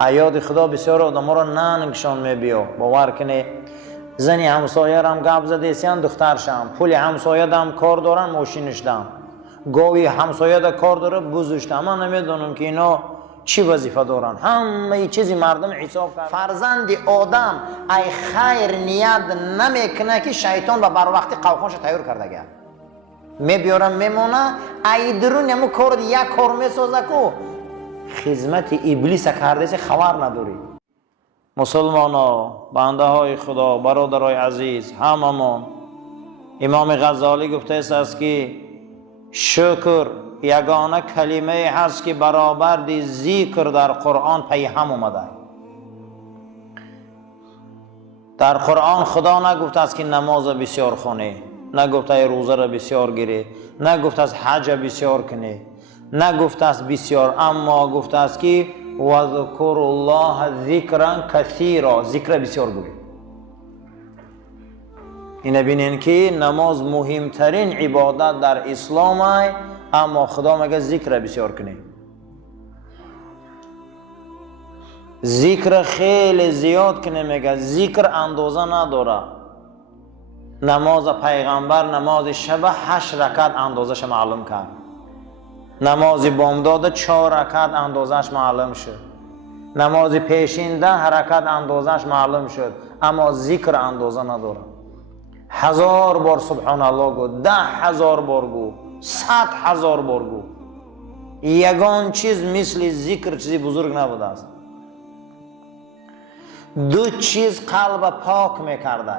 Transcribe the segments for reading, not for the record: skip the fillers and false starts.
ایاد خدا بسیار آدم را ننگشان میبیا. باور کنه زنی همسایه هم گپ زده سیان دخترشم، پول همسایه هم کار دارن ماشینش دم، گاوی همسایه دا کار داره بزشتم. من نمیدونم که اینا چی وظیفه دارن، همه چیزی مردم حساب کرد. فرزند آدم ای خیر نیت نمیکنه که شیطان را بر وقتی قوقانش تیار کرده گه میبیارم میمونه، ای درون همون کار یک کار میسازه که خدمت ابلیس کرده سی خبر نداری. مسلمان ها، بنده های خدا، برادرای عزیز، هممون امام غزالی گفته است که شکر یگانه کلمه هست که برابر دی ذکر در قرآن پی هم اومده. در قرآن خدا نگفته است که نماز بسیار خونه، نگفته روزه را بسیار گیری، نگفته است حج بسیار کنی، نگفته است بسیار، اما گفته است که وذکر الله ذکرا کثیرا، ذکر بسیار گوی. این بینین که نماز مهمترین عبادت در اسلام است، اما خدا میگه ذکر بسیار کنی. ذکر خیلی زیاد کنی، میگه ذکر اندازه نداره. نماز پیغمبر نماز شب 8 رکعت اندازش معلوم کرد، نماز بامداد 4 رکعت اندازش معلوم شد، نماز پیشین 10 رکعت اندازش معلوم شد، اما ذکر اندازه نداره. 1000 بار سبحان الله گو، 10,000 بار گو، 100,000 بار گو. یگان چیز مثل ذکر چیزی بزرگ نبوده است. دو چیز قلب پاک میکرده،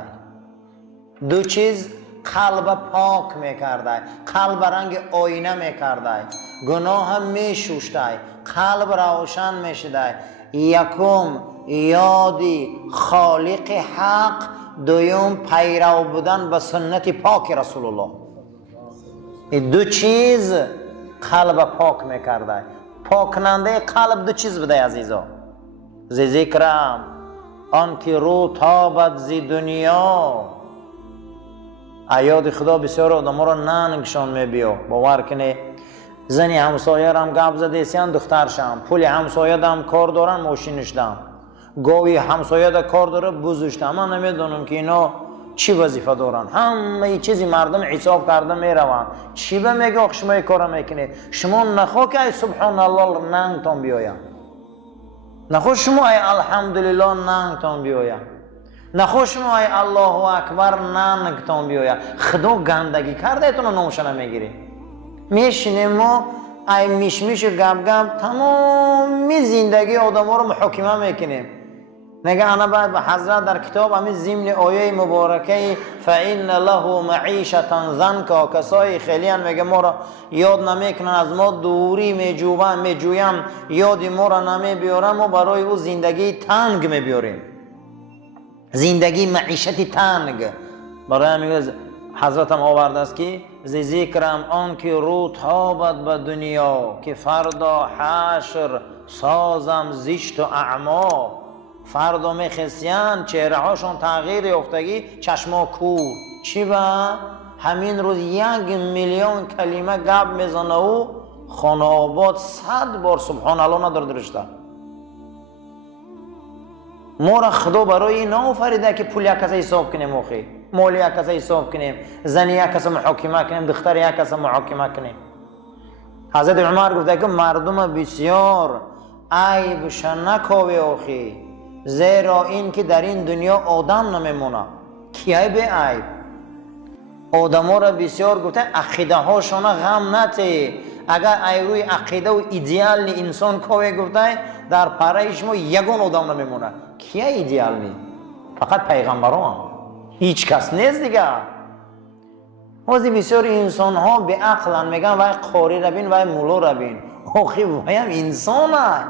دو چیز قلب پاک میکرده، قلب رنگ آینه میکرده، گناه هم میشوشته، قلب روشن میشده. یکم یادی خالق حق، دویم پیرو بودن به سنت پاک رسول الله. این دو چیز قلب پاک میکرده. پاک کننده قلب دو چیز بده عزیزا. ذکرم آن که رو تابد زی دنیا. ایاد خدا بسیار آدم را ننگشان میبیا. باور کنه زنی همسایه هم گپ زده سیان دخترشم، پول همسایه هم کار دارن ماشینش دم، گاوی همسایه دا کار داره بزشتم. من نمیدونم که اینا چی وظیفه دارن، همه چیزی مردم حساب کرده میرون. چی به میگه آخ شما کار میکنه؟ شما نخوا که ای سبحان الله ننگتان بیاید، نخوا شما ای الحمدلله ننگتان بیاید، نخوا شما ای الله اکبر ننگتان بیاید. خدا گندگی کرده ایتون نامش نمیگیری. میشینیم ما ای میشمیش و گپ گپ تمام زندگی آدم ها رو محاکمه میکنیم. نگه انا باید به حضرت در کتاب همین ضمن آیه مبارکه فإن له معیشة ضنکا، کسای خیلی هم میگه ما را یاد نمیکنن، از ما دوری میجویم، یاد ما را نمیبیارن، ما برای او زندگی تنگ میبیاریم، زندگی معیشتی تنگ. برای همین حضرت هم آورده است که ذکرم آن که رو تابد به دنیا، که فردا حشر سازم زشت و اعما. فردا میخسیان چهره هاشون تغییر یافتگی، چشما کور. چی با همین روز 1,000,000 کلمه گپ میزنه و خانه آباد 100 بار سبحان الله نداره درشته. ما را خدا برای این آفریده که پول یک کس حساب کنیم، آخی مال یک کس حساب کنیم، زن یک کس محاکمه کنیم، دختر یک کس محاکمه کنیم. حضرت عمر گفته که مردم بسیار عیبش نکاوی آخی، زیرا این که در این دنیا آدم نمیمونه. کیه به عیب؟ آدم ها را بسیار گفته عقیده هاشون غم نته. اگر ای روی عقیده و ایدئال انسان کاوی گفته در پرایش ما یگان آدم نمیمونه. کیه ایدئال نی؟ فقط پیغمبران، هیچ کس نیست دیگه. واسه بسیار انسان ها به عقلن میگن وای قاری را بین، وای مولا را بین. آخی وای هم انسان هست.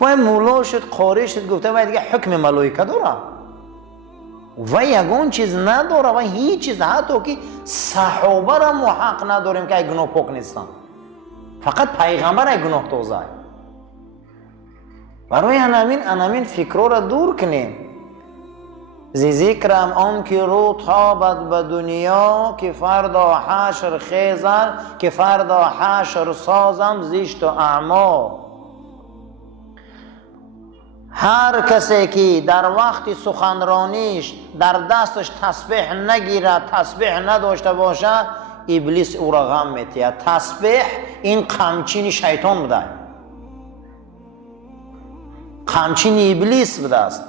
وای مولا شد، قاری شد، گفته وای دیگه حکم ملائکه داره و یگان چیز نداره و هیچ چیز. حتی که صحابه را ما حق نداریم که ای گناه پاک نیستن، فقط پیغمبر ای گناه تازه. برای همین فکر را دور کنیم. ذکرم آن که رو تابد به دنیا، که فردا حشر خیزر، که فردا حشر سازم زشت و اعما. هر کسی که در وقت سخنرانیش در دستش تسبیح نگیرد، تسبیح نداشته باشد، ابلیس او را غم میتید. تسبیح این قمچین شیطان بوده، قمچین ابلیس بوده است.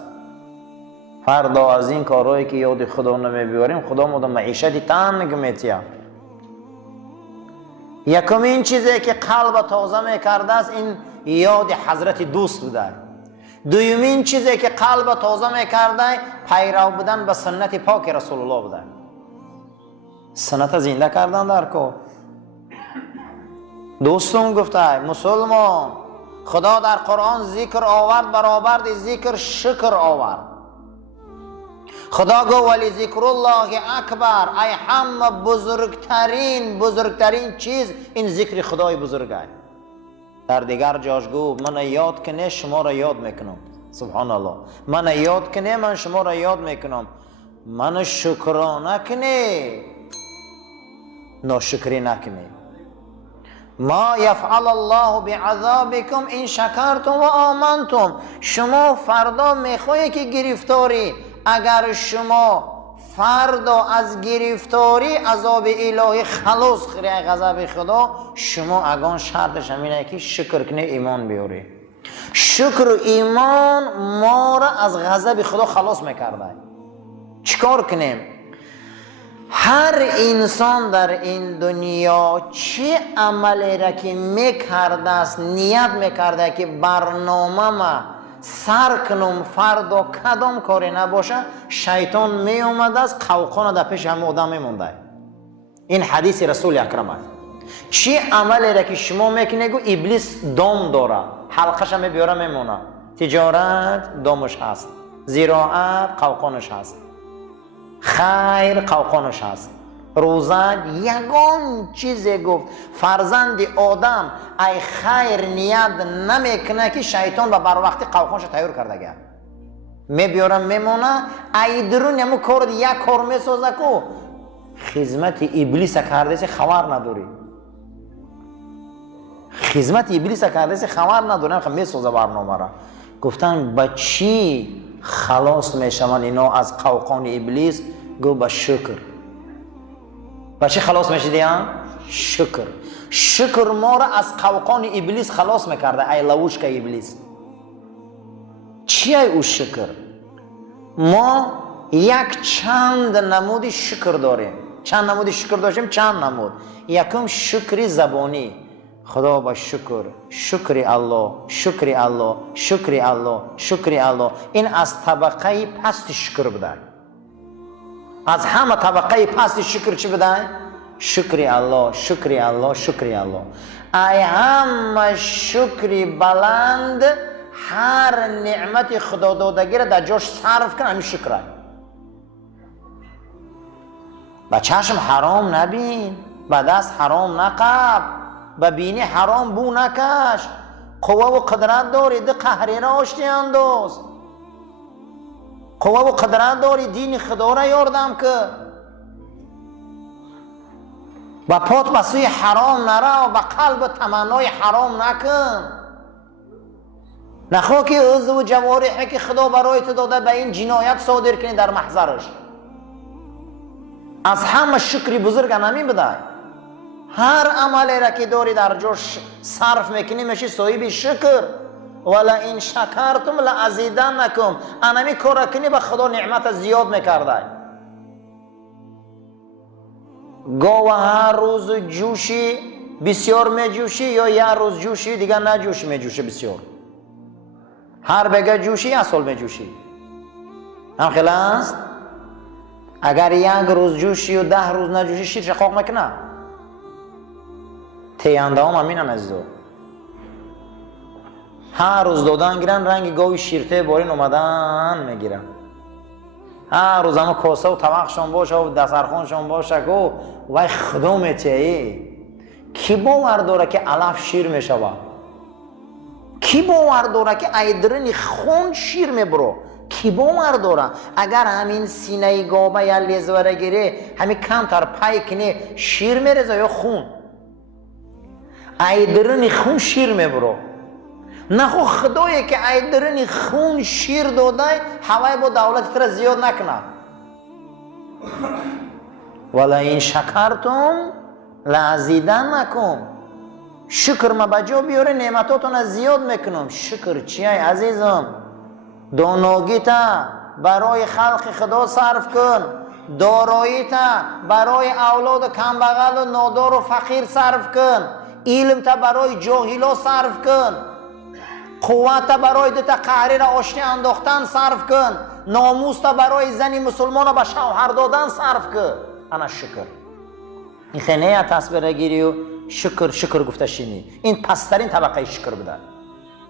فردا از این کارهایی که یاد خدا نمیبیاریم، خدا ما معیشت تنگ میتید. یکمین چیزی که قلب تازه میکرده است این یاد حضرت دوست بوده. دویمین چیزی که قلب تازه میکرده پیرو بودن به سنت پاک رسول الله بوده. سنت زنده کردن در کو. دوستم گفته مسلمان خدا در قرآن ذکر آورد، برآورد ذکر شکر آورد. خدا گو ولی ذکر الله اکبر، ای همه بزرگترین چیز این ذکر خدای بزرگه. در دیگر جاش گو من یاد کنه شما را یاد میکنم. سبحان الله. من یاد کنه من شما را یاد میکنم. من شکرانه کنه ناشکری نکنه. ما یفعل الله بعذابکم ان شکرتم و آمنتم. شما فردا میخوایی که گرفتاری، اگر شما فردا از گرفتاری عذاب الهی خلاص خیری غضب خدا، شما اگان شرطش همینه که شکر کنه ایمان بیاری. شکر و ایمان ما را از غضب خدا خلاص میکرده. چیکار کنیم؟ هر انسان در این دنیا چه عملی را که میکرده است، نیت میکرده که برنامه ما سر کنم فردا کدام کاری نباشه، شیطان می اومده است قوقان در پیش همه آدم میمونده. این حدیث رسول اکرم است. چه عملی را که شما میکنه گو ابلیس دام داره، حلقش هم بیاره میمونه. تجارت دامش هست، زراعت قوقانش هست، خیر قوقانش هست، روزه یگان چیزی گفت فرزند آدم ای خیر نیت نمیکنه که شیطان و بر وقتی قوقانش تیار کرده گه میبیارم میمونه. ای درون همون کار یک کار میسازه که خدمت ابلیس کرده سی خبر نداری. خدمت ابلیس کرده سی خبر نداری، میسازه برنامه را. گفتن با چی خلاص میشون اینا از قوقان ابلیس؟ گو با شکر. با چی خلاص میشدیم؟ شکر. شکر ما را از قوقان ابلیس خلاص میکرده. ای لوش که ابلیس چیه او شکر؟ ما یک چند نمود شکر داریم. چند نمود شکر داشتیم؟ چند نمود. یکم شکر زبانی، خدا با شکر، شکر الله، شکر الله، شکر الله، شکر الله. این از طبقه پست شکر بوده. از همه طبقه پست شکر چی بوده؟ شکر الله، شکر الله، شکر الله. ای همه شکر بلند هر نعمت خدا دادگی را در جاش صرف کن، همین شکره. با چشم حرام نبین، با دست حرام نقب، با بینی حرام بو نکش. قوه و قدرت داری ده قهری را آشتی انداز. قوه و قدرت داری دین خدا را یاردم که. با پات بسوی حرام نرو، با قلب تمنای حرام نکن. نخواه که عضو و جوارحی که خدا برایت داده به این جنایت صادر کنی در محضرش. از همه شکری بزرگ نمی بده. هر عملی را که داری در جاش صرف میکنی میشی صاحب شکر. ولا این شکرتم لازیدنکم. انمی کار کنی به خدا نعمت زیاد میکرده. گاو هر روز جوشی بسیار میجوشی یا یه روز جوشی دیگه نجوشی میجوشی بسیار. هر بگه جوشی یه سال میجوشی. هم خیلی است؟ اگر یک روز جوشی و 10 روز نجوشی شیر شقاق میکنه. تینده هم همین هم از دو. هر روز دادن گیرن رنگ گاوی شیرته بارین اومدن میگیرن. هر روز همه کاسه و طبقشان باشه و دسترخوانشان باشه که وای خدا میتیه. کی باور داره که علف شیر میشوه؟ کی باور داره که ایدرنی خون شیر میبرو؟ کی باور داره اگر همین سینه گاوه یا لیزوره گیره همین کمتر پای کنه شیر میرزه یا خون؟ ایدرنی خون شیر میبرو. نخو خدایی که ایدرنی خون شیر داده هوای با دولت تر زیاد نکنه. ولا این شکرتم لازیدنکم. شکر ما بجا بیاره نعمتاتون زیاد میکنم. شکر چیه عزیزم؟ داناگیتا برای خلق خدا صرف کن، داراییتا برای اولاد کمبغل و نادار و فقیر صرف کن، علمتا برای جاهلا صرف کن، قوتا برای دتا قهری را آشتی انداختن صرف کن، ناموستا برای زنی مسلمان را به شوهر دادن صرف کن. انا شکر. این خیلی تصویر گیری و شکر گفته شینی. این پسترین طبقه شکر بده.